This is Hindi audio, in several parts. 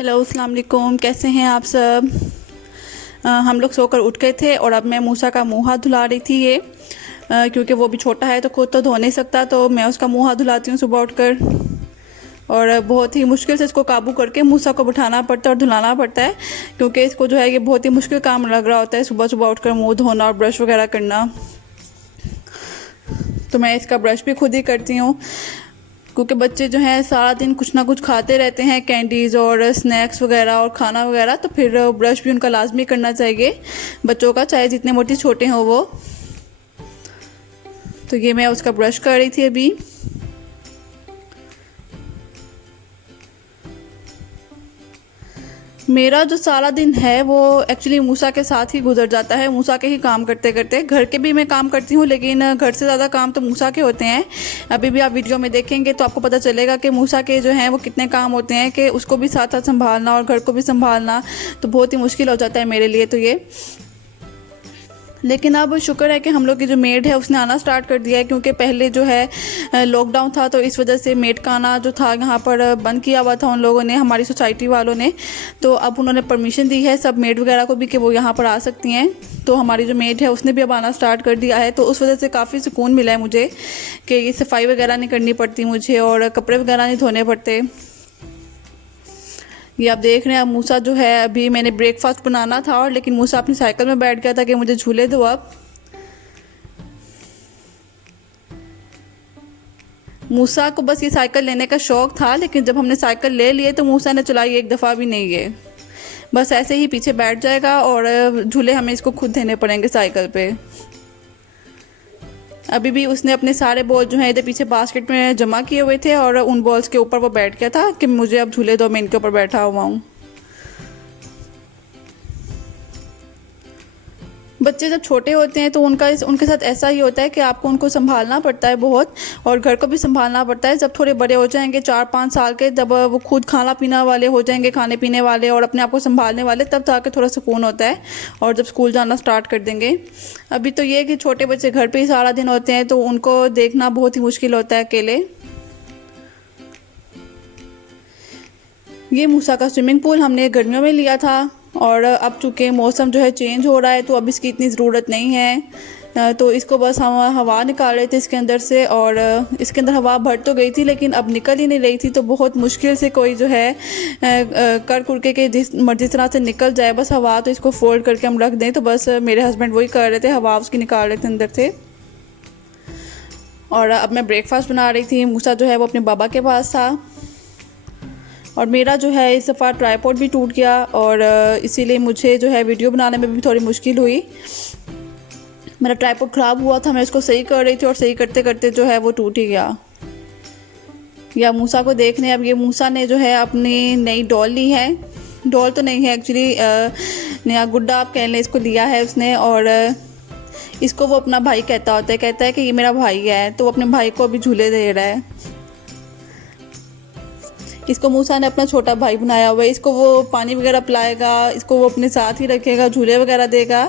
हेलो अस्सलाम वालेकुम, कैसे हैं आप सब। हम लोग सोकर उठ गए थे और अब मैं मूसा का मुंह हाथ धुला रही थी क्योंकि वो भी छोटा है तो खुद तो धो नहीं सकता, तो मैं उसका मुंह हाथ धुलाती हूँ सुबह उठकर। और बहुत ही मुश्किल से इसको काबू करके मूसा को बिठाना पड़ता है और धुलाना पड़ता है, क्योंकि इसको जो है ये बहुत ही मुश्किल काम लग रहा होता है सुबह सुबह उठकर मुँह धोना और ब्रश वगैरह करना। तो मैं इसका ब्रश भी खुद ही करती हूँ, क्योंकि बच्चे जो हैं सारा दिन कुछ ना कुछ खाते रहते हैं, कैंडीज़ और स्नैक्स वगैरह और खाना वगैरह, तो फिर ब्रश भी उनका लाजमी करना चाहिए बच्चों का, चाहे जितने मोटे छोटे हों वो। तो ये मैं उसका ब्रश कर रही थी अभी। मेरा जो सारा दिन है वो एक्चुअली मूसा के साथ ही गुजर जाता है, मूसा के ही काम करते करते। घर के भी मैं काम करती हूँ, लेकिन घर से ज़्यादा काम तो मूसा के होते हैं। अभी भी आप वीडियो में देखेंगे तो आपको पता चलेगा कि मूसा के जो हैं वो कितने काम होते हैं, कि उसको भी साथ साथ संभालना और घर को भी संभालना तो बहुत ही मुश्किल हो जाता है मेरे लिए तो ये। लेकिन अब शुक्र है कि हम लोग की जो मेड है उसने आना स्टार्ट कर दिया है, क्योंकि पहले जो है लॉकडाउन था तो इस वजह से मेड का आना जो था यहाँ पर बंद किया हुआ था उन लोगों ने, हमारी सोसाइटी वालों ने। तो अब उन्होंने परमिशन दी है सब मेड वगैरह को भी कि वो यहाँ पर आ सकती हैं। तो हमारी जो मेड है उसने भी अब आना स्टार्ट कर दिया है, तो उस वजह से काफ़ी सुकून मिला है मुझे कि ये सफाई वगैरह नहीं करनी पड़ती मुझे और कपड़े वगैरह नहीं धोने पड़ते। ये आप देख रहे हैं, अब मूसा जो है, अभी मैंने ब्रेकफास्ट बनाना था और लेकिन मूसा अपनी साइकिल में बैठ गया था कि मुझे झूले दो। अब मूसा को बस ये साइकिल लेने का शौक़ था, लेकिन जब हमने साइकिल ले लिए तो मूसा ने चलाई एक दफ़ा भी नहीं है। बस ऐसे ही पीछे बैठ जाएगा और झूले हमें इसको खुद देने पड़ेंगे साइकिल पे। अभी भी उसने अपने सारे बॉल जो हैं इधर पीछे बास्केट में जमा किए हुए थे और उन बॉल्स के ऊपर वो बैठ गया था कि मुझे अब झूले दो, मैं इनके ऊपर बैठा हुआ हूँ। बच्चे जब छोटे होते हैं तो उनके साथ ऐसा ही होता है कि आपको उनको संभालना पड़ता है बहुत, और घर को भी संभालना पड़ता है। जब थोड़े बड़े हो जाएंगे 4-5 साल के, जब वो खुद खाना पीना वाले हो जाएंगे, खाने पीने वाले और अपने आप को संभालने वाले, तब जाके थोड़ा सुकून होता है और जब स्कूल जाना स्टार्ट कर देंगे। अभी तो ये कि छोटे बच्चे घर पर ही सारा दिन होते हैं तो उनको देखना बहुत ही मुश्किल होता है अकेले। ये मूसा का स्विमिंग पूल हमने गर्मियों में लिया था और अब चूँकि मौसम जो है चेंज हो रहा है तो अब इसकी इतनी ज़रूरत नहीं है। तो इसको बस हम हवा निकाल रहे थे इसके अंदर से, और इसके अंदर हवा भर तो गई थी लेकिन अब निकल ही नहीं रही थी। तो बहुत मुश्किल से कोई जो है कर कुरके के जिस मर्जी तरह से निकल जाए बस हवा, तो इसको फोल्ड करके हम रख दें। तो बस मेरे हस्बैंड वही कर रहे थे, हवा उसकी निकाल रहे थे अंदर से। और अब मैं ब्रेकफास्ट बना रही थी। मूसा जो है वो अपने बाबा के पास था और मेरा जो है इस दफ़ा ट्राईपॉड भी टूट गया और इसीलिए मुझे जो है वीडियो बनाने में भी थोड़ी मुश्किल हुई। मेरा ट्राईपॉड ख़राब हुआ था, मैं इसको सही कर रही थी और सही करते करते जो है वो टूट ही गया। या मूसा को देखने, अब ये मूसा ने जो है अपनी नई डॉल ली है। डॉल तो नहीं है एक्चुअली, नया गुड्डा आप कह लें, इसको लिया है उसने। और इसको वो अपना भाई कहता होता है, कहता है कि ये मेरा भाई है, तो वो अपने भाई को अभी झूले दे रहा है। इसको मूसा ने अपना छोटा भाई बनाया हुआ है। इसको वो पानी वगैरह पिलाएगा, इसको वो अपने साथ ही रखेगा, झूले वगैरह देगा।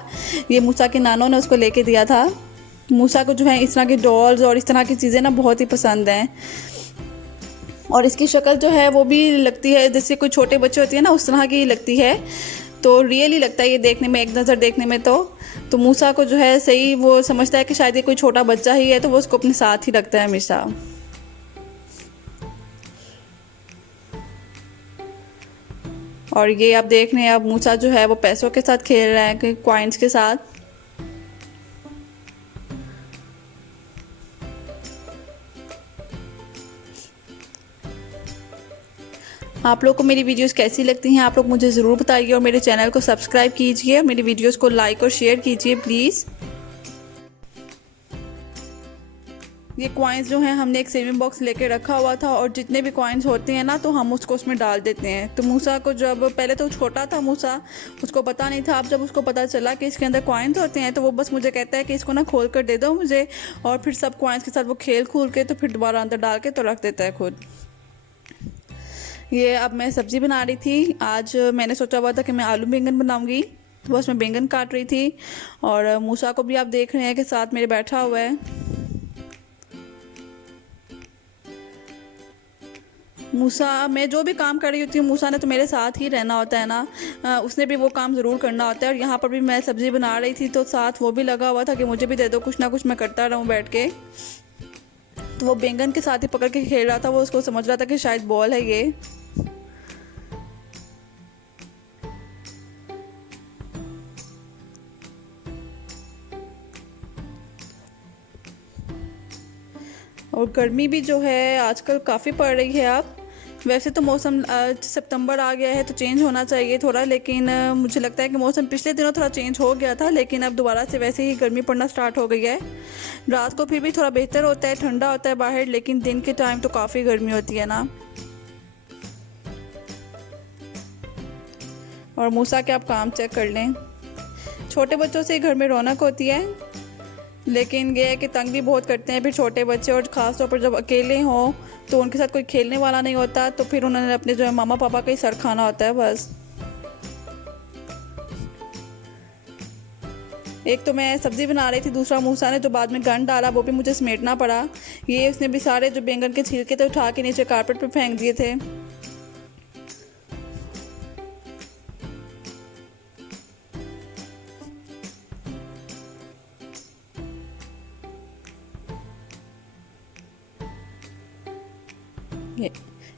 ये मूसा के नानों ने उसको लेके दिया था। मूसा को जो है इस तरह की डॉल्स और इस तरह की चीज़ें ना बहुत ही पसंद हैं। और इसकी शक्ल जो है वो भी लगती है जैसे कोई छोटे बच्चे होती है ना, उस तरह की लगती है। तो रियली लगता है ये देखने में, एक नज़र देखने में। तो मूसा को जो है सही वो समझता है कि शायद ये कोई छोटा बच्चा ही है, तो वो उसको अपने साथ ही रखता है हमेशा। और ये आप देख रहे हैं, अब मूसा जो है वो पैसों के साथ खेल रहा है, कॉइन्स के साथ। आप लोग को मेरी वीडियोस कैसी लगती हैं आप लोग मुझे ज़रूर बताइए, और मेरे चैनल को सब्सक्राइब कीजिए और मेरी वीडियोस को लाइक और शेयर कीजिए प्लीज़। ये कॉइन्स जो हैं हमने एक सेविंग बॉक्स लेके रखा हुआ था और जितने भी कॉइन्स होते हैं ना तो हम उसको उसमें डाल देते हैं। तो मूसा को जब पहले तो छोटा था मूसा, उसको पता नहीं था। अब जब उसको पता चला कि इसके अंदर कॉइन्स होते हैं तो वो बस मुझे कहता है कि इसको ना खोल कर दे दो मुझे, और फिर सब कॉइन्स के साथ वो खेल खूल के तो फिर दोबारा अंदर डाल के तो रख देता है खुद। ये अब मैं सब्ज़ी बना रही थी। आज मैंने सोचा हुआ था कि मैं आलू बैंगन बनाऊँगी, तो बस मैं बैंगन काट रही थी। और मूसा को भी आप देख रहे हैं कि साथ मेरे बैठा हुआ है। मूसा, मैं जो भी काम कर रही होती हूँ मूसा ने तो मेरे साथ ही रहना होता है ना, उसने भी वो काम ज़रूर करना होता है। और यहाँ पर भी मैं सब्ज़ी बना रही थी तो साथ वो भी लगा हुआ था कि मुझे भी दे दो, कुछ ना कुछ मैं करता रहूँ बैठ के। तो वो बैंगन के साथ ही पकड़ के खेल रहा था, वो उसको समझ रहा था कि शायद बॉल है ये। और गर्मी भी जो है आजकल काफ़ी पड़ रही है। अब वैसे तो मौसम सितंबर आ गया है तो चेंज होना चाहिए थोड़ा, लेकिन मुझे लगता है कि मौसम पिछले दिनों थोड़ा चेंज हो गया था, लेकिन अब दोबारा से वैसे ही गर्मी पड़ना स्टार्ट हो गई है। रात को फिर भी थोड़ा बेहतर होता है, ठंडा होता है बाहर, लेकिन दिन के टाइम तो काफ़ी गर्मी होती है ना। और मूसा के आप काम चेक कर लें, छोटे बच्चों से घर में रौनक होती है, लेकिन ये है कि तंग भी बहुत करते हैं फिर छोटे बच्चे। और ख़ास तौर पर जब अकेले हों तो उनके साथ कोई खेलने वाला नहीं होता, तो फिर उन्होंने अपने जो है मामा पापा का ही सर खाना होता है बस। एक तो मैं सब्ज़ी बना रही थी, दूसरा मूसा ने जो बाद में गंद डाला वो भी मुझे समेटना पड़ा। ये उसने भी सारे जो बैंगन के छिलके थे उठा के नीचे कारपेट पे फेंक दिए थे।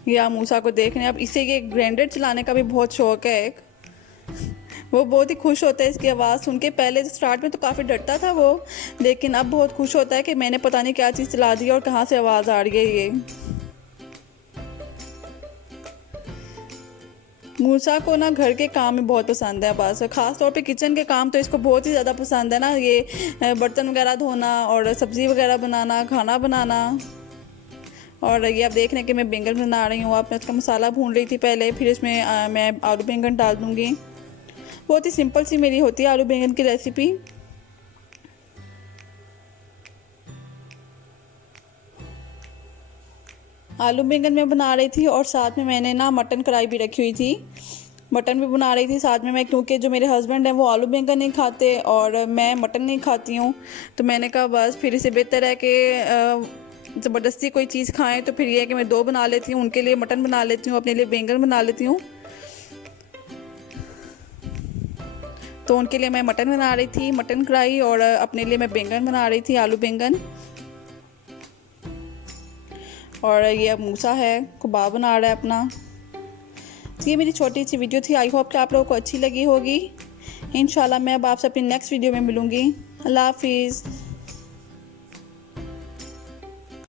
ये आप मूसा को देख रहे हैं। अब इसे ये ग्राइंडर चलाने का भी बहुत शौक है एक, वो बहुत ही खुश होता है इसकी आवाज़ सुन के। पहले स्टार्ट में तो काफ़ी डरता था वो, लेकिन अब बहुत खुश होता है कि मैंने पता नहीं क्या चीज़ चला दी और कहाँ से आवाज़ आ रही है ये। मूसा को ना घर के काम में बहुत पसंद है बस, ख़ास तौर पे किचन के काम तो इसको बहुत ही ज़्यादा पसंद है ना। ये बर्तन वगैरह धोना और सब्ज़ी वगैरह बनाना, खाना बनाना। और ये आप देख रहे हैं कि मैं बैंगन बना रही हूँ। अब मैं उसका मसाला भून रही थी पहले, फिर इसमें मैं आलू बैंगन डाल दूँगी। बहुत ही सिंपल सी मेरी होती है आलू बैंगन की रेसिपी। आलू बैंगन मैं बना रही थी और साथ में मैंने ना मटन कढ़ाई भी रखी हुई थी, मटन भी बना रही थी साथ में मैं, क्योंकि जो मेरे हस्बैंड हैं वो आलू बैंगन नहीं खाते और मैं मटन नहीं खाती हूँ। तो मैंने कहा बस फिर इसे बेहतर है कि ज़बरदस्ती कोई चीज़ खाएं, तो फिर ये है कि मैं दो बना लेती हूँ, उनके लिए मटन बना लेती हूँ, अपने लिए बैंगन बना लेती हूँ। तो उनके लिए मैं मटन बना रही थी, मटन कढ़ाई, और अपने लिए मैं बैंगन बना रही थी, आलू बैंगन। और ये अब मूसा है कबाब बना रहा है अपना। तो ये मेरी छोटी सी वीडियो थी, आई होप कि आप लोगों को अच्छी लगी होगी। इंशाल्लाह मैं अब आपसे अपनी नेक्स्ट वीडियो में मिलूँगी। अल्लाह हाफिज़।